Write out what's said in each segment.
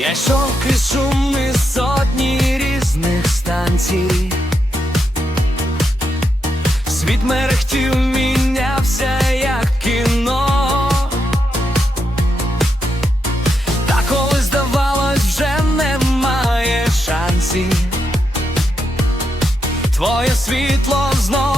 Я йшов крізь шумни сотні різних станцій. Світ мерехтів мінявся, як кіно. Та коли здавалось, вже немає шансів. Твоє світло знову.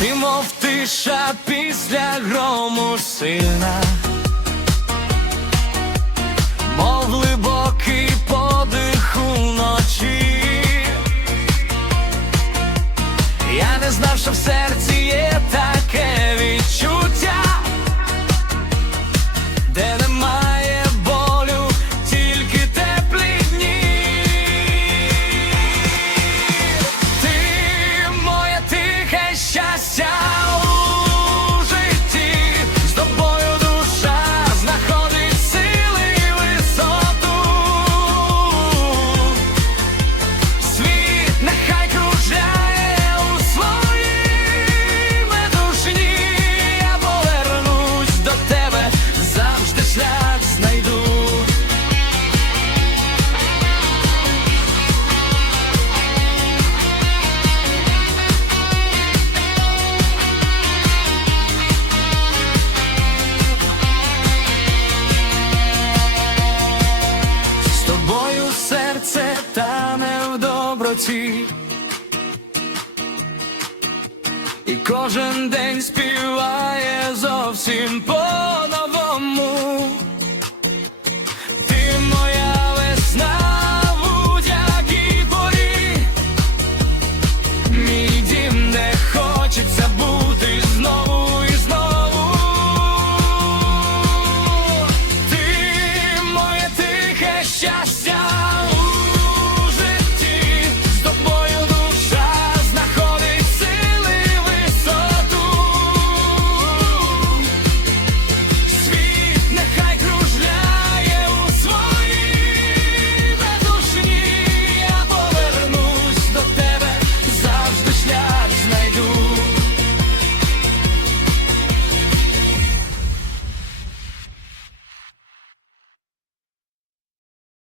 Ти мов тиша після грому сильна. житті, і кожен день співає зовсім по.